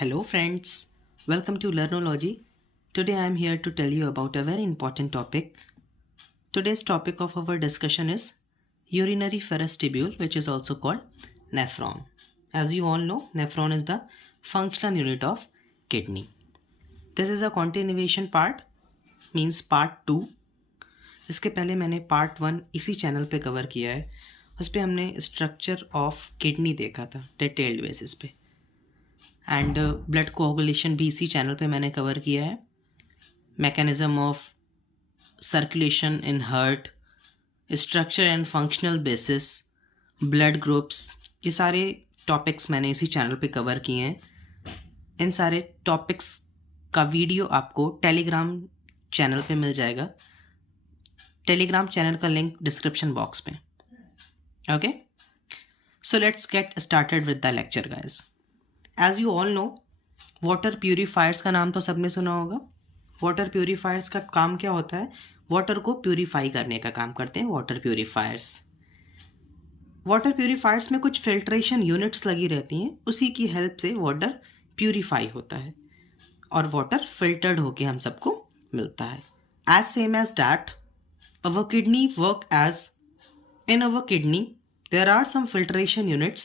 Hello friends, welcome to Learnology. Today I am here to tell you about a very important topic. Today's topic of our discussion is urinary ferrous tubule, which is also called nephron. As you all know, nephron is the functional unit of kidney. This is a continuation part, means part 2. इसके पहले मैंने part 1 इसी channel पे cover किया है. उस पर हमने स्ट्रक्चर ऑफ किडनी देखा था डिटेल्ड बेसिस पे, एंड ब्लड कोआगुलेशन भी इसी चैनल पे मैंने कवर किया है. Mechanism of circulation in heart, structure and functional basis, blood groups, ये सारे टॉपिक्स मैंने इसी चैनल पे कवर किए हैं. इन सारे टॉपिक्स का वीडियो आपको टेलीग्राम चैनल पे मिल जाएगा. टेलीग्राम चैनल का लिंक डिस्क्रिप्शन बॉक्स में. Okay, so let's get started with the lecture guys. As you all know, water purifiers का नाम तो सबने सुना होगा. वाटर प्यूरीफायर्स का काम क्या होता है? वाटर को प्यूरीफाई करने का काम करते हैं वाटर प्यूरीफायर्स. वाटर प्यूरीफायर्स में कुछ फिल्ट्रेशन यूनिट्स लगी रहती हैं, उसी की हेल्प से वाटर प्यूरीफाई होता है और वाटर फिल्टर्ड होके हम सबको मिलता है. As same as that, our kidney work as in our kidney there are some filtration units.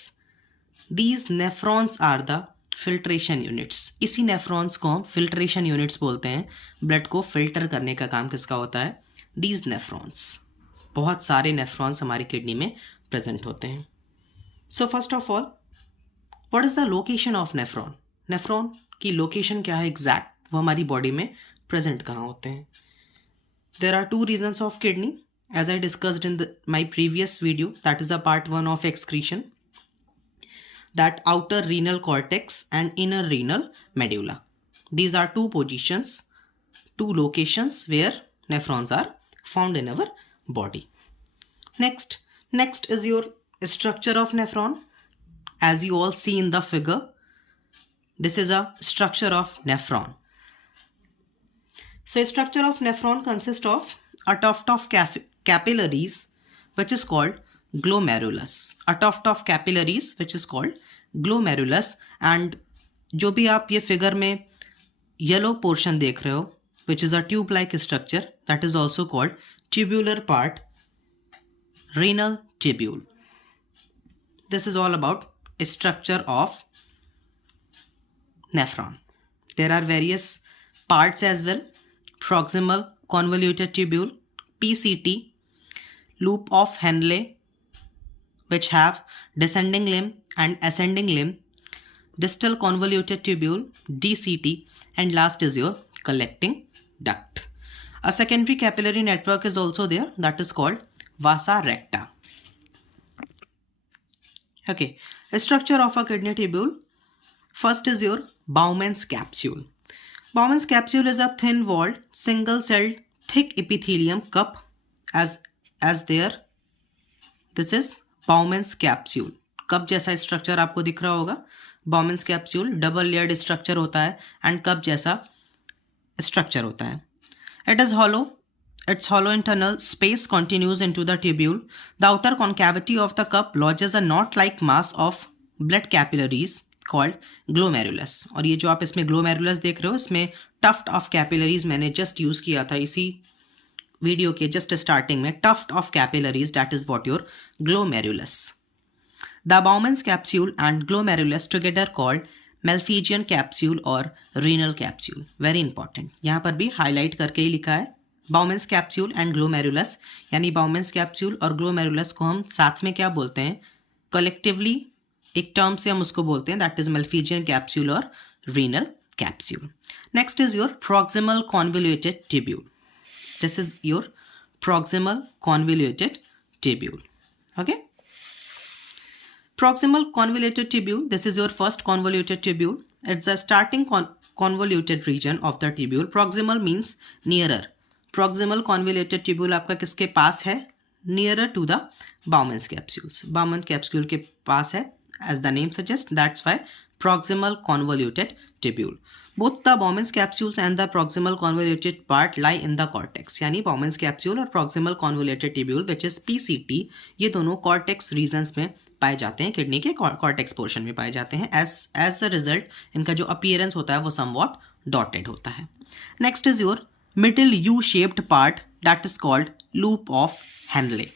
These nephrons are the filtration units. इसी nephrons को हम filtration units बोलते हैं. ब्लड को फिल्टर करने का काम किसका होता है? These nephrons. बहुत सारे nephrons हमारी किडनी में प्रेजेंट होते हैं. So first of all, what is the location of nephron? nephron की लोकेशन क्या है एग्जैक्ट? वो हमारी बॉडी में प्रेजेंट कहाँ होते हैं? There are two regions of kidney, as I discussed in my previous video, that is a part 1 of excretion, that outer renal cortex and inner renal medulla. These are two positions, two locations where nephrons are found in our body. Next is your structure of nephron. As you all see in the figure, this is a structure of nephron. So structure of nephron consists of a tuft of capillaries which is called glomerulus. A tuft of capillaries which is called glomerulus. And जो भी आप ये figure में yellow portion देख रहे हो, which is a tube like structure, that is also called tubular part, renal tubule. This is all about structure of nephron. There are various parts as well. Proximal convoluted tubule, PCT, loop of Henle, which have descending limb and ascending limb, distal convoluted tubule, DCT, and last is your collecting duct. A secondary capillary network is also there, that is called vasa recta. Okay, structure of a kidney tubule. First is your Bowman's capsule. Bowman's capsule is a thin-walled, single-celled, thick epithelium cup as there. This is Bowman's capsule. Cup जैसा structure आपको दिख रहा होगा. Bowman's capsule double layered structure होता है and cup जैसा structure होता है. It is hollow. Its hollow internal space continues into the tubule. The outer concavity of the cup lodges a knot-like mass of blood capillaries called glomerulus. और ये जो आप इसमें ग्लोमेरुलस देख रहे हो, इसमें टफ्ट ऑफ कैपिलरीज मैंने जस्ट यूज़ किया था इसी वीडियो के जस्ट स्टार्टिंग में. Tuft of capillaries, that is what your glomerulus. The Bowman's capsule and glomerulus together called Malpighian capsule और रीनल कैप्सूल. वेरी इंपॉर्टेंट, यहाँ पर भी हाईलाइट करके ही लिखा है बाउमन्स कैप्सूल एंड ग्लोमेरुलस. यानी बाउमन्स कैप्सूल और ग्लोमेरुलस को हम साथ में क्या बोलते हैं? कलेक्टिवली एक टर्म से हम उसको बोलते हैं, दैट इज मेल्फिजियन कैप्सूल और renal capsule. Next is your proximal convoluted tubule. This is your proximal convoluted tubule. Okay, proximal convoluted tubule, this is your first convoluted tubule. It's a starting convoluted region of the tubule. Proximal means nearer. Proximal convoluted tubule आपका किसके पास है? Nearer to the Bowman's capsules. Bowman capsule के पास है. As the name suggests, that's why proximal convoluted tubule. Both the Bowman's capsules and the proximal convoluted part lie in the cortex. यानी Bowman's capsule और proximal convoluted tubule which is PCT, ये दोनों cortex regions में पाए जाते हैं kidney के cortex portion में पाए जाते हैं. एज अ रिजल्ट इनका जो अपीयरेंस होता है वो समवॉट डॉटेड होता है. Next is your middle U shaped part that is called loop of Henle.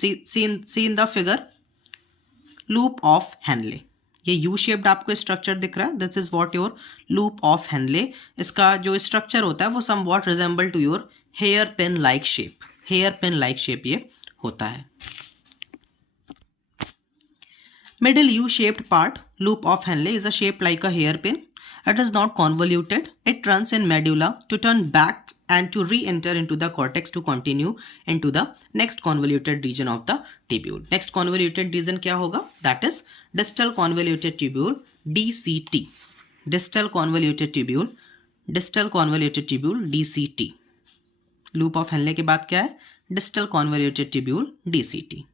See in the figure, loop of Henle. ये यू शेप्ड आपको स्ट्रक्चर दिख रहा है, this is what your loop of Henle. इसका जो structure होता है वो somewhat resemble to your hair pin like shape. Hair pin like shape ये होता है. Middle U shaped part loop of Henle is a shape like a hair pin. It is not convoluted. It runs in medulla to turn back and to re-enter into the cortex to continue into the next convoluted region of the tubule. Next convoluted region क्या होगा? That is distal convoluted tubule, DCT. Distal convoluted tubule, distal convoluted tubule, DCT. Loop of Henle के बाद क्या है? Distal convoluted tubule, DCT.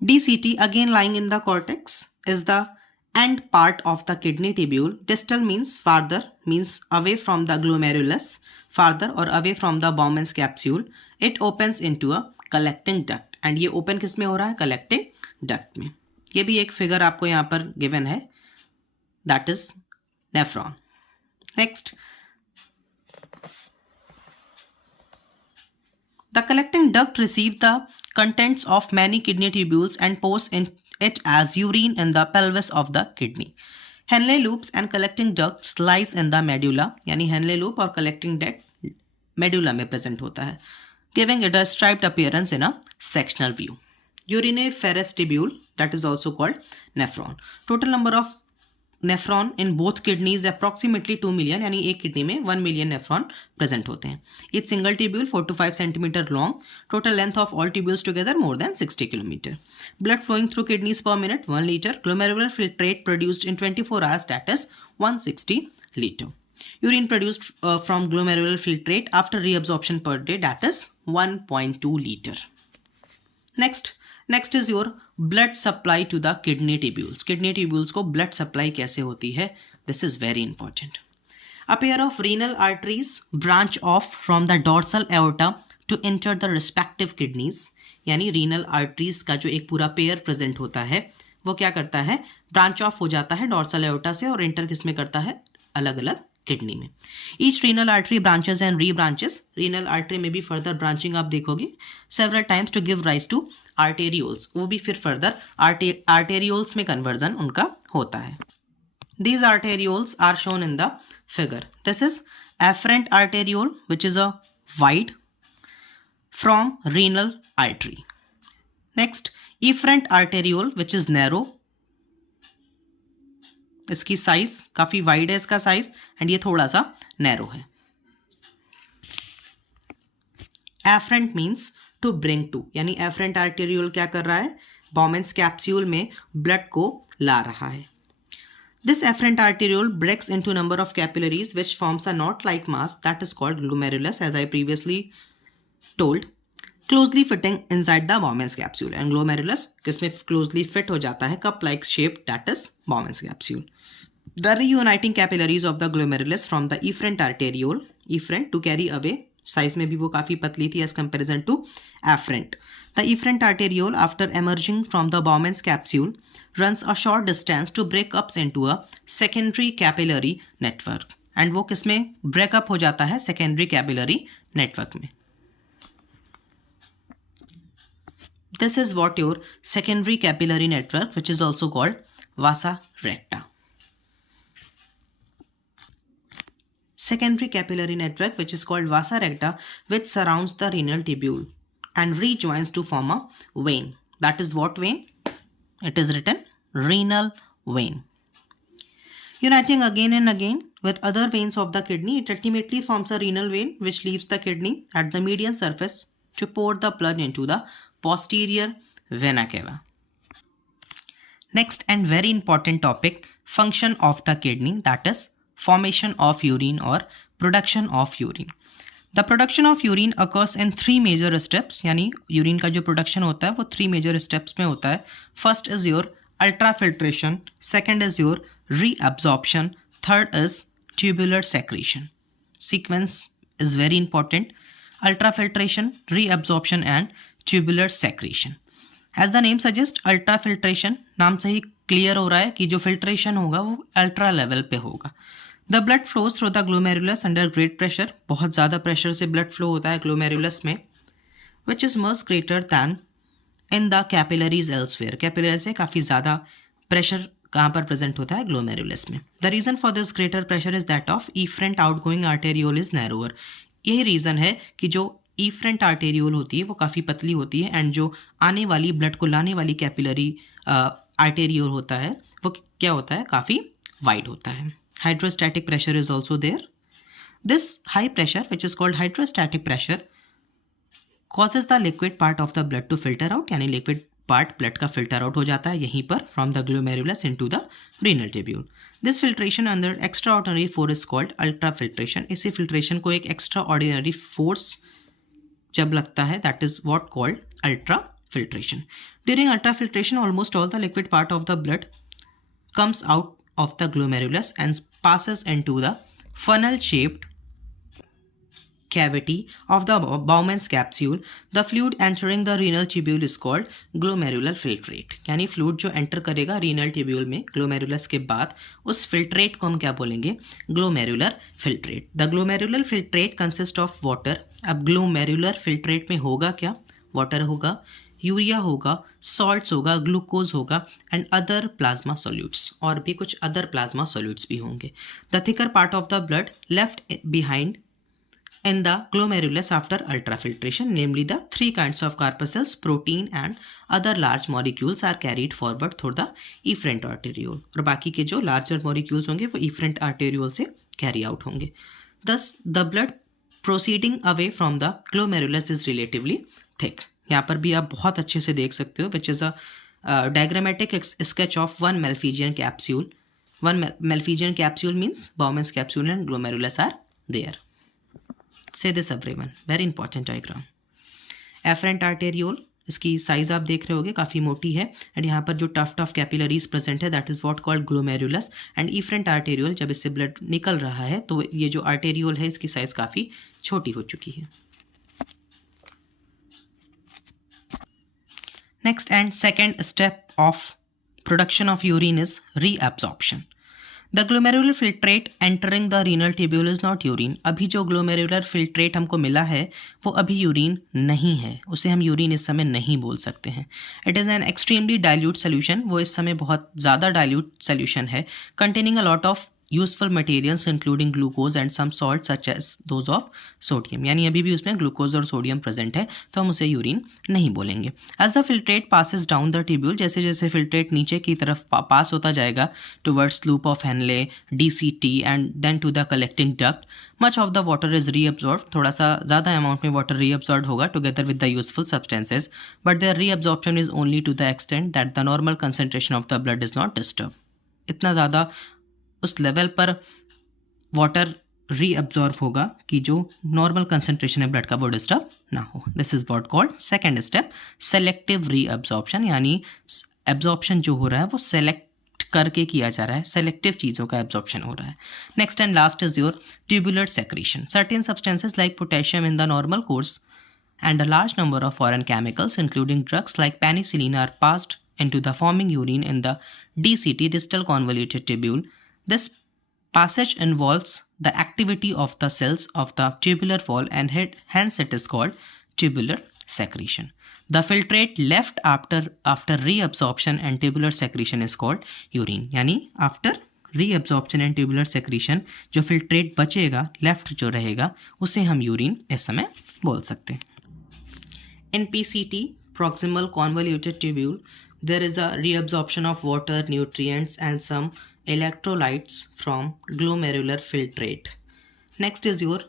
DCT again lying in the cortex is the end part of the kidney tubule. Distal means farther, means away from the glomerulus, farther or away from the Bowman's capsule. It opens into a collecting duct. And ये open किस में हो रहा है? Collecting duct में. ये भी एक फिगर आपको यहाँ पर given है, that is nephron. Next, the collecting duct receive the contents of many kidney tubules and pours in it as urine in the pelvis of the kidney. Henle loops and collecting ducts lies in the medulla. यानी Henle loop और collecting duct medulla में present होता है, giving it a striped appearance in a sectional view. Uriniferous tubule, that is also called nephron. Total number of nephron in both kidneys approximately 2 million, यानी एक kidney में 1 million nephron present होते हैं. Each single tubule 4 to 5 centimetre long. Total length of all tubules together more than 60 kilometre. Blood flowing through kidneys per minute 1 litre. Glomerular filtrate produced in 24 hours that is 160 litre. Urine produced from glomerular filtrate after reabsorption per day that is 1.2 litre. Next is your blood supply to the kidney tubules. Kidney tubules को blood supply कैसे होती है? This is very important. A pair of renal arteries branch off from the dorsal aorta to enter the respective kidneys. यानी renal arteries का जो एक पूरा pair present होता है वो क्या करता है? ब्रांच ऑफ हो जाता है डॉर्सल एओर्टा से और एंटर किस में करता है? अलग अलग किडनी में. Each renal artery branches and rebranches. Renal artery में भी फर्दर ब्रांचिंग आप देखोगे several times to give rise to arterioles. वो भी फिर फर्दर आर्टेरियोल्स में कन्वर्जन उनका होता है. These arterioles are shown in the figure. This is afferent arteriole which is a wide from renal artery. Next efferent arteriole which is narrow. इसकी size काफी wide है इसका साइज एंड ये थोड़ा सा नैरो है. Afferent means to bring to, यानी afferent arteriole क्या कर रहा है? बॉमेंस कैप्सूल में ब्लड को ला रहा है. This afferent arteriole breaks into number of capillaries which forms a knot-like mass that is called glomerulus, as I previously told, closely fitting inside the Bowman's capsule. And glomerulus किसमें closely fit हो जाता है? cup-like shape, that is Bowman's capsule. The reuniting capillaries of the glomerulus from the efferent arteriole, efferent to carry away, size में भी वो काफ़ी पतली थी as comparison to afferent. The efferent arteriole after emerging from the Bowman's capsule runs a short distance to break up into a secondary capillary network. And वो किसमें break up हो जाता है? secondary capillary network में. This is what your secondary capillary network, which is also called vasa recta. Secondary capillary network, which is called vasa recta, which surrounds the renal tubule and rejoins to form a vein. That is what vein? It is written renal vein. Uniting again and again with other veins of the kidney, it ultimately forms a renal vein which leaves the kidney at the median surface to pour the blood into the posterior vena cava. Next and very important topic, function of the kidney, that is formation of urine or production of urine. The production of urine occurs in 3 major steps, यानी urine का जो production होता है वो 3 major steps में होता है. First is your ultrafiltration, second is your reabsorption, third is tubular secretion. Sequence is very important. Ultrafiltration, reabsorption and tubular secretion. As the name suggests, ultrafiltration, नाम से ही क्लियर हो रहा है कि जो फिल्ट्रेशन होगा वो अल्ट्रा लेवल पे होगा. The blood flows through the glomerulus under great pressure, बहुत ज़्यादा प्रेशर से ब्लड फ्लो होता है ग्लोमेरुलस में, which is much greater than in the capillaries elsewhere. Capillary से काफ़ी ज़्यादा प्रेशर कहाँ पर प्रेजेंट होता है? ग्लोमेरुलस में. The reason for this greater pressure is that of efferent outgoing arteriole is narrower. यही रीज़न है कि जो इफरेंट आर्टेरियोल होती है वो काफ़ी पतली होती है, एंड जो आने वाली ब्लड को लाने वाली कैपिलरी आर्टेरियोल होता है वो क्या होता है? काफ़ी वाइड होता है. Hydrostatic pressure is also there. This high pressure which is called hydrostatic pressure causes the liquid part of the blood to filter out, यानी लिक्विड पार्ट ब्लड का फिल्टर आउट हो जाता है यहीं पर from the glomerulus into the renal tubule. This filtration under extra ordinary force is called ultra filtration. इसी filtration को एक एक्स्ट्रा ऑर्डिनरी फोर्स जब लगता है that is what called ultra filtration. During ultra filtration almost all the liquid part of the blood comes out of the glomerulus and passes into the funnel shaped cavity of the Bowman's capsule. The fluid entering the renal tubule is called glomerular filtrate. यानी fluid जो enter करेगा renal tubule में glomerulus के बाद, उस filtrate को हम क्या बोलेंगे? Glomerular filtrate. The glomerular filtrate consist of water. अब ग्लोमेरुलर फिल्ट्रेट में होगा क्या? वाटर होगा, यूरिया होगा, सॉल्ट्स होगा, ग्लूकोज होगा एंड अदर प्लाज्मा सॉल्यूट्स, और भी कुछ अदर प्लाज्मा सॉल्यूट्स भी होंगे. The thicker part of the blood left behind in the glomerulus after ultrafiltration, namely the three kinds of corpuscles, protein and other large molecules are carried forward through the efferent arteriole. और बाकी के जो larger molecules होंगे वो efferent arteriole से carry out होंगे. Thus the blood proceeding away from the glomerulus is relatively thick. यहाँ पर भी आप बहुत अच्छे से देख सकते हो, which is a diagrammatic sketch of one Malpighian capsule. One Malpighian capsule means Bowman's capsule and glomerulus are there. Say this everyone, very important diagram. Afferent arteriole, इसकी साइज आप देख रहे होगे काफ़ी मोटी है, एंड यहाँ पर जो टफ कैपिलरीज प्रेजेंट है that is what called glomerulus. And efferent arteriole, जब इससे ब्लड निकल रहा है तो ये जो आर्टेरियोल है इसकी साइज काफ़ी छोटी हो चुकी है. Next and second step of production of urine is reabsorption. The glomerular filtrate entering the renal tubule is not urine. अभी जो ग्लोमेरुलर फिल्ट्रेट हमको मिला है वो अभी यूरिन नहीं है, उसे हम यूरिन इस समय नहीं बोल सकते हैं. It is an extremely dilute solution. वो इस समय बहुत ज़्यादा डाइल्यूट सोल्यूशन है, containing a lot of useful materials including glucose and some salt such as those of sodium. यानी अभी भी उसमें ग्लूकोज और सोडियम प्रेजेंट है तो हम उसे यूरिन नहीं बोलेंगे. As the filtrate passes down the tubule, जैसे जैसे फिल्ट्रेट नीचे की तरफ पास होता जाएगा towards loop of Henle, DCT and then to the collecting duct, much of the water is reabsorb. थोड़ा सा ज़्यादा अमाउंट में वाटर रीअब्जॉर्ब होगा together with the useful substances, but their reabsorption is only to the extent that the normal concentration of the blood is not disturb. इतना ज़्यादा उस level पर water reabsorb होगा कि जो नॉर्मल कंसंट्रेशन है ब्लड का वो डिस्टर्ब ना हो. This is what called second step, selective reabsorption. यानी एब्जॉर्प्शन जो हो रहा है वो सेलेक्ट करके किया जा रहा है, सेलेक्टिव चीज़ों का एब्जॉर्प्शन हो रहा है. Next and last is your tubular secretion. Certain substances like potassium in the normal course and a large number of foreign chemicals including drugs like penicillin are passed into the forming urine in the DCT, distal convoluted tubule. This passage involves the activity of the cells of the tubular wall and hence it is called tubular secretion. The filtrate left after reabsorption and tubular secretion is called urine. यानी after reabsorption and tubular secretion जो filtrate बचेगा, left जो रहेगा, उसे हम urine इस समय बोल सकते हैं. In PCT, proximal convoluted tubule, there is a reabsorption of water, nutrients and some electrolytes from glomerular filtrate. Next is your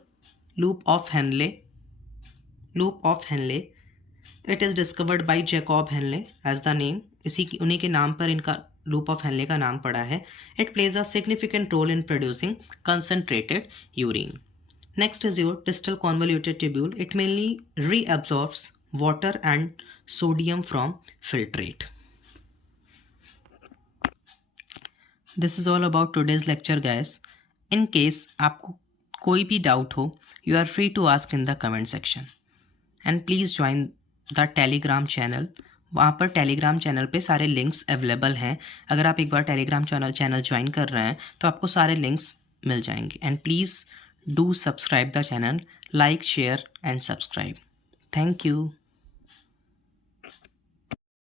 loop of Henle. Loop of Henle. It is discovered by Jacob Henle as the name. उन्हीं के नाम पर इनका loop of Henle का नाम पड़ा है. It plays a significant role in producing concentrated urine. Next is your distal convoluted tubule. It mainly reabsorbs water and sodium from filtrate. This is all about today's lecture guys. In case आपको कोई भी doubt हो, you are free to ask in the comment section. And please join the Telegram channel. वहाँ पर Telegram channel पे सारे links available हैं। अगर आप एक बार टेलीग्राम चैनल ज्वाइन कर रहे हैं तो आपको सारे लिंक्स मिल जाएंगे। And please do subscribe the channel, like, share and subscribe. Thank you.